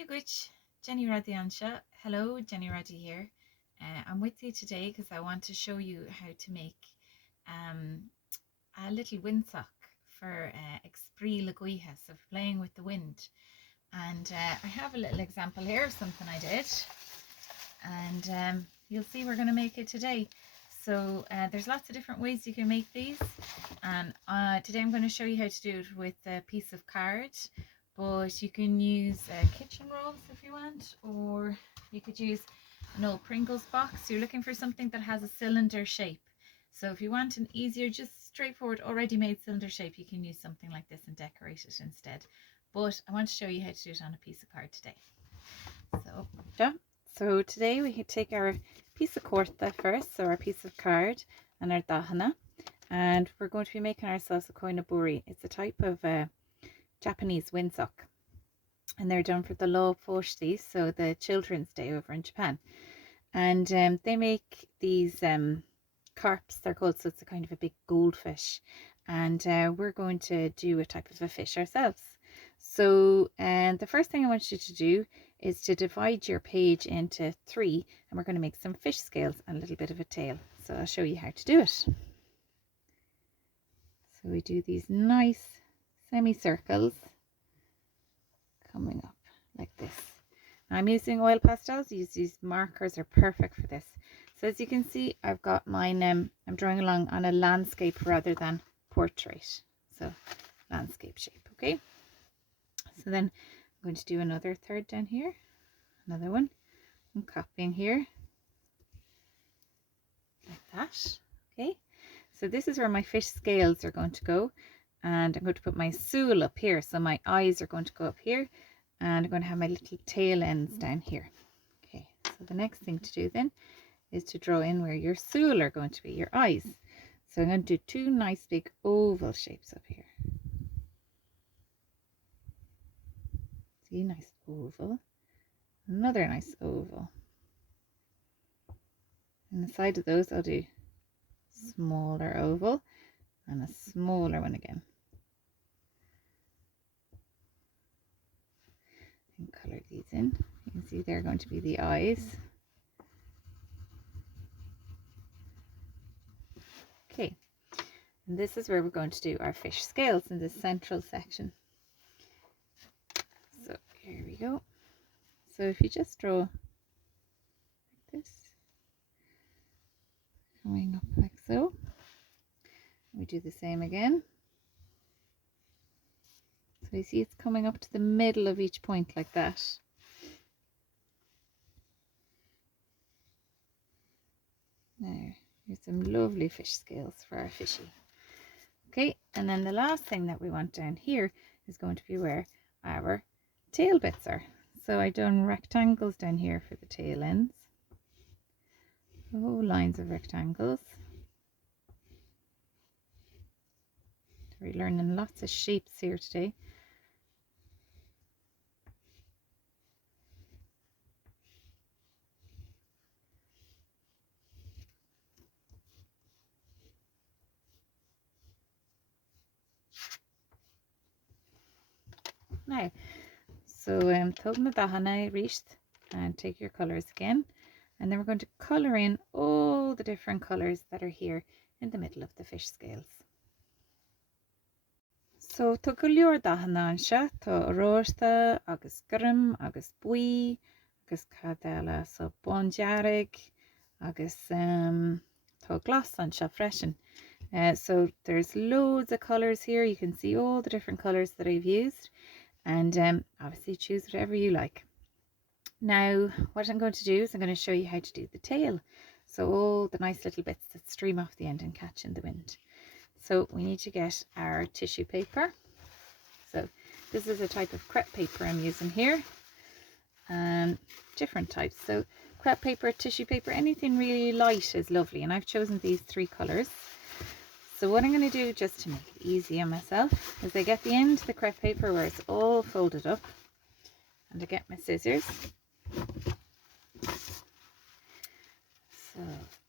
Iniúchadh, Jeni Roddy anseo. Hello, Jeni Roddy here. I'm with you today because I want to show you how to make a little windsock for Expree le Gaoithe, so for playing with the wind. And I have a little example here of something I did, and you'll see we're going to make it today. So there's lots of different ways you can make these, and today I'm going to show you how to do it with a piece of card, but you can use kitchen rolls if you want, or you could use an old Pringles box. You're looking for something that has a cylinder shape. So if you want an easier, just straightforward, already made cylinder shape, you can use something like this and decorate it instead. But I want to show you how to do it on a piece of card today. So today we take our piece of cuirta first, so our piece of card, and our dahana, and we're going to be making ourselves a nabori. It's a type of Japanese windsock, and they're done for the Law Foshti, so the Children's Day over in Japan. And they make these carps, they're called, so it's a kind of a big goldfish, and we're going to do a type of a fish ourselves. So the first thing I want you to do is to divide your page into 3, and we're going to make some fish scales and a little bit of a tail. So I'll show you how to do it. So we do these nice semicircles coming up like this. Now I'm using oil pastels. These markers are perfect for this. So as you can see, I've got mine, I'm drawing along on a landscape rather than portrait. So landscape shape, okay? So then I'm going to do another third down here, another one. I'm copying here like that, okay? So this is where my fish scales are going to go, and I'm going to put my soul up here. So my eyes are going to go up here, and I'm going to have my little tail ends down here. Okay, so the next thing to do then is to draw in where your soul are going to be, your eyes. So I'm going to do 2 nice big oval shapes up here. See, nice oval, another nice oval. And the side of those I'll do smaller oval and a smaller one again. And color these in. You can see they're going to be the eyes. Okay, and this is where we're going to do our fish scales in this central section. So here we go. So if you just draw like this, coming up like so, we do the same again. So you see it's coming up to the middle of each point like that. Now, here's some lovely fish scales for our fishy. Okay, and then the last thing that we want down here is going to be where our tail bits are. So I've done rectangles down here for the tail ends. Oh, lines of rectangles. We're learning lots of shapes here today. Now, so Tugna Dahana reached, and take your colours again, and then we're going to colour in all the different colours that are here in the middle of the fish scales. So tugulior Dahana anseo tá rosta agus grim agus bui agus cadela so bonjarig agus tá glas anseo freshen. So there's loads of colours here. You can see all the different colours that I've used, and obviously choose whatever you like. Now what I'm going to do is I'm going to show you how to do the tail, so all the nice little bits that stream off the end and catch in the wind. So we need to get our tissue paper. So this is a type of crepe paper I'm using here, and different types. So crepe paper, tissue paper, anything really light is lovely, and I've chosen these 3 colours. So what I'm going to do, just to make it easy on myself, is I get the end of the crepe paper where it's all folded up, and I get my scissors. So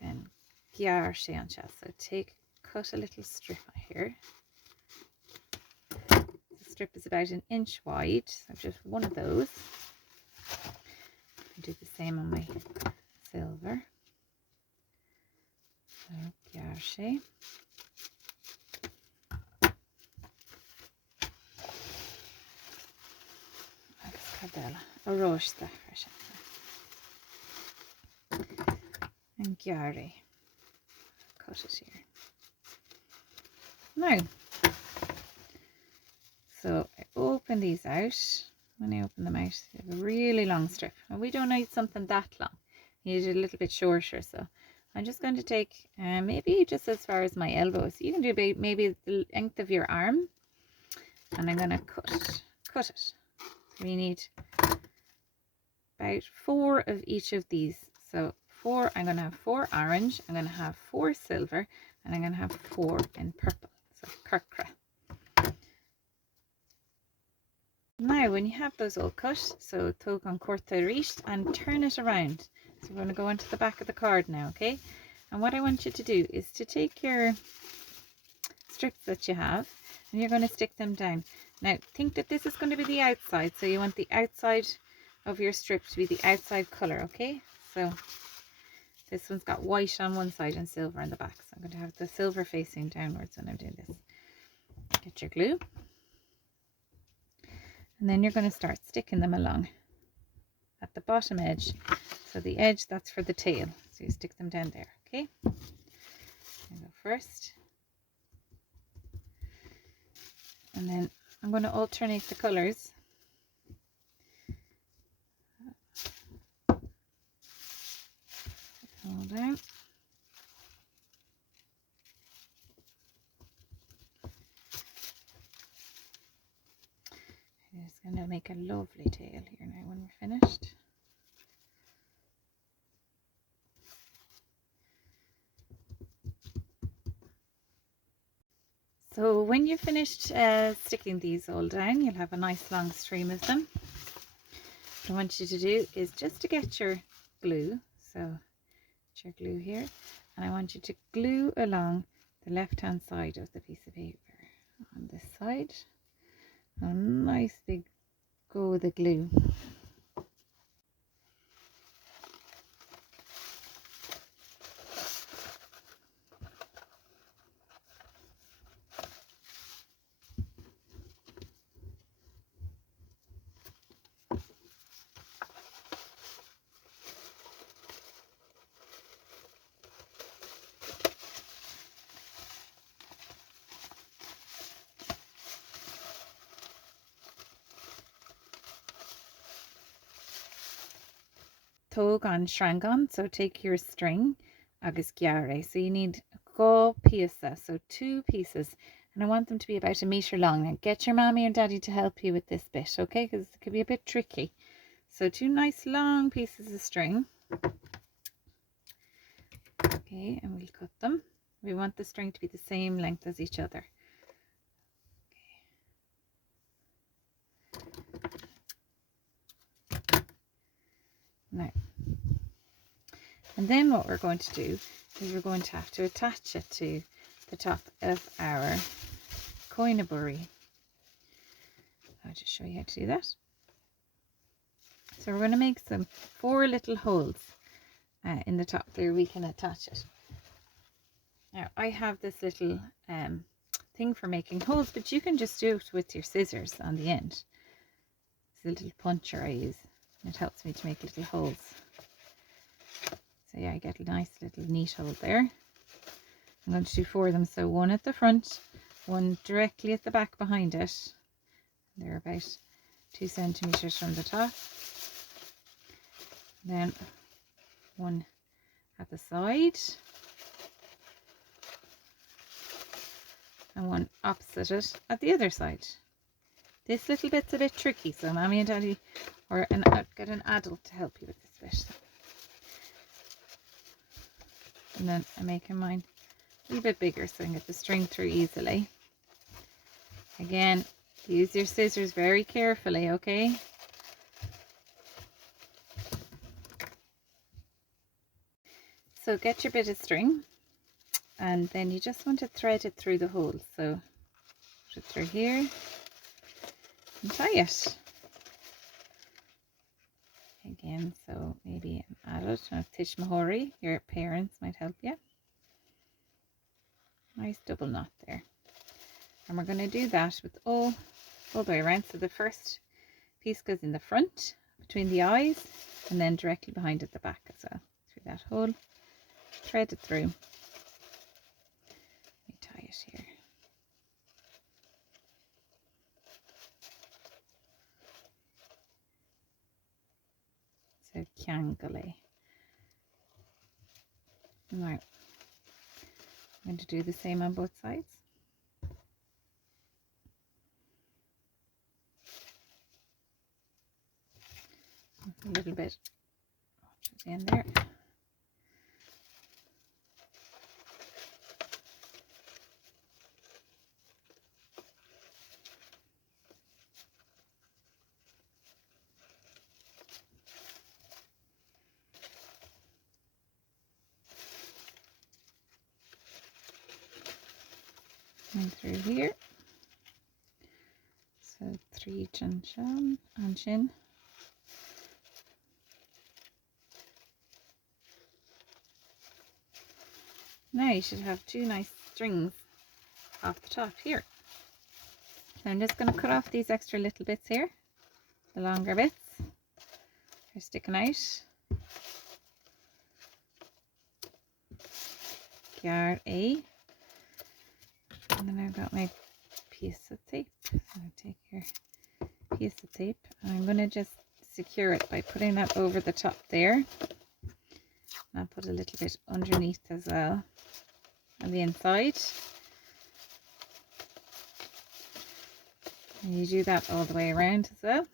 then so cut a little strip here. The strip is about 1 inch wide, so just one of those. Do the same on my silver. So Gaoithe. Agus cadella a rosta and Gaoithe. Cut it here. Now, so I open these out. When I open them out, you have a really long strip. And we don't need something that long. You need it a little bit shorter. So I'm just going to take maybe just as far as my elbow. So you can do maybe the length of your arm. And I'm going to cut it. So we need about 4 of each of these. So 4, I'm going to have 4 orange, I'm going to have 4 silver, and I'm going to have 4 in purple. So curcra. Now when you have those all cut, so tóg an cuirta ríist and turn it around. So we're going to go into the back of the card now, okay? And what I want you to do is to take your strips that you have and you're going to stick them down. Now think that this is going to be the outside, so you want the outside of your strip to be the outside colour, okay? So this one's got white on one side and silver on the back, so I'm going to have the silver facing downwards when I'm doing this. Get your glue. And then you're going to start sticking them along at the bottom edge. So the edge, that's for the tail. So you stick them down there, okay? I go first. And then I'm going to alternate the colours. Hold down. It's going to make a lovely tail here now when we're finished. So when you've finished sticking these all down, you'll have a nice long stream of them. What I want you to do is just to get your glue. So get your glue here, and I want you to glue along the left hand side of the piece of paper on this side. A nice big go with the glue. Tóg an srangan, so take your string agus Gaoithe. So you need go piasa, so 2 pieces, and I want them to be about 1 metre long. Now get your mommy or daddy to help you with this bit, okay, because it could be a bit tricky. So 2 nice long pieces of string, okay, and we'll cut them. We want the string to be the same length as each other. Now, and then what we're going to do is we're going to have to attach it to the top of our nabori. I'll just show you how to do that. So we're going to make some 4 little holes in the top there. We can attach it. Now I have this little thing for making holes, but you can just do it with your scissors on the end. It's a little puncher I use. It helps me to make little holes. So yeah, I get a nice little neat hole there. I'm going to do 4 of them. So 1 at the front, 1 directly at the back behind it. They're about 2 centimeters from the top. Then 1 at the side. And 1 opposite it at the other side. This little bit's a bit tricky, so mommy and daddy or get an adult to help you with this bit. And then I'm making mine a little bit bigger so I can get the string through easily. Again, use your scissors very carefully, okay? So get your bit of string and then you just want to thread it through the hole. So put it through here and tie it. in, so maybe an adult, tish mahori, your parents might help you. Nice double knot there. And we're going to do that with all the way around. So the first piece goes in the front between the eyes and then directly behind at the back as well. Through that hole, thread it through. Let me tie it here. So Kiangale. Now, I'm going to do the same on both sides. A little bit in there. And through here. So 3 chanchan and chin. Now you should have 2 nice strings off the top here. So I'm just going to cut off these extra little bits here, the longer bits. They're sticking out. Gar A. And then I've got my piece of tape. So I'll take your piece of tape and I'm going to just secure it by putting that over the top there. And I'll put a little bit underneath as well on the inside. And you do that all the way around as well.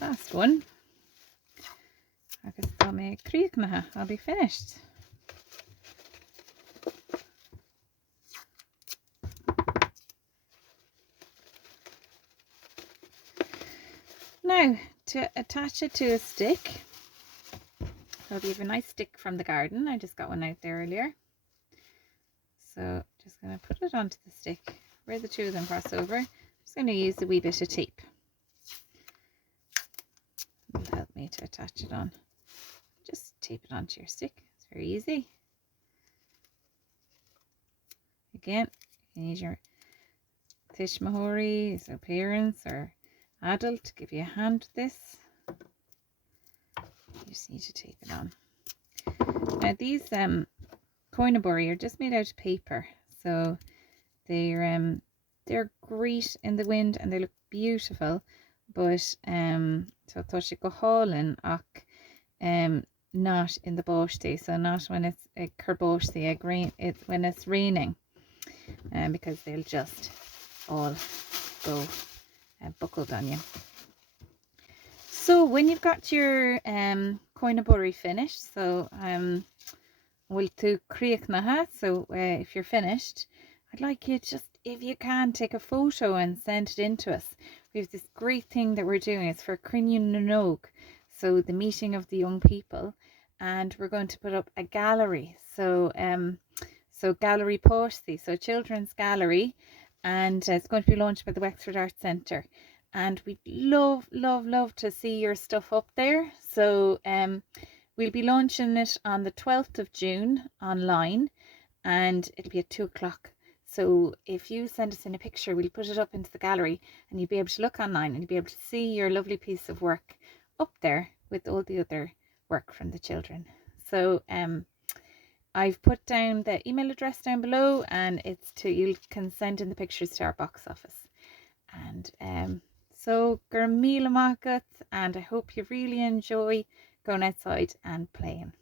Last one. I'll be finished. Now to attach it to a stick, so we have a nice stick from the garden. I just got one out there earlier. So just going to put it onto the stick where the 2 of them cross over. I'm just going to use a wee bit of tape. It'll help me to attach it on. Just tape it onto your stick. It's very easy. Again, you need your tish mahori, so parents or adult, to give you a hand with this. You just need to tape it on. Now these nabori are just made out of paper, so they're great in the wind and they look beautiful. But so tá go hálinn ach not in the bóiste, so not when it's a curbóiste, when it's raining, because they'll just all go buckled on you. So when you've got your nabori finished, so we'll do Curinniu, so if you're finished, I'd like you just, if you can, take a photo and send it in to us. We have this great thing that we're doing. It's for Curinniu, so the meeting of the young people, and we're going to put up a gallery. So so gallery póistí, so children's gallery, and it's going to be launched by the Wexford Arts Centre. And we'd love to see your stuff up there. So we'll be launching it on the 12th of June online, and it'll be at 2 o'clock. So if you send us in a picture, we'll put it up into the gallery and you'll be able to look online and you'll be able to see your lovely piece of work up there with all the other work from the children. So I've put down the email address down below, and you can send in the pictures to our box office. And so gur míle maith agat, and I hope you really enjoy going outside and playing.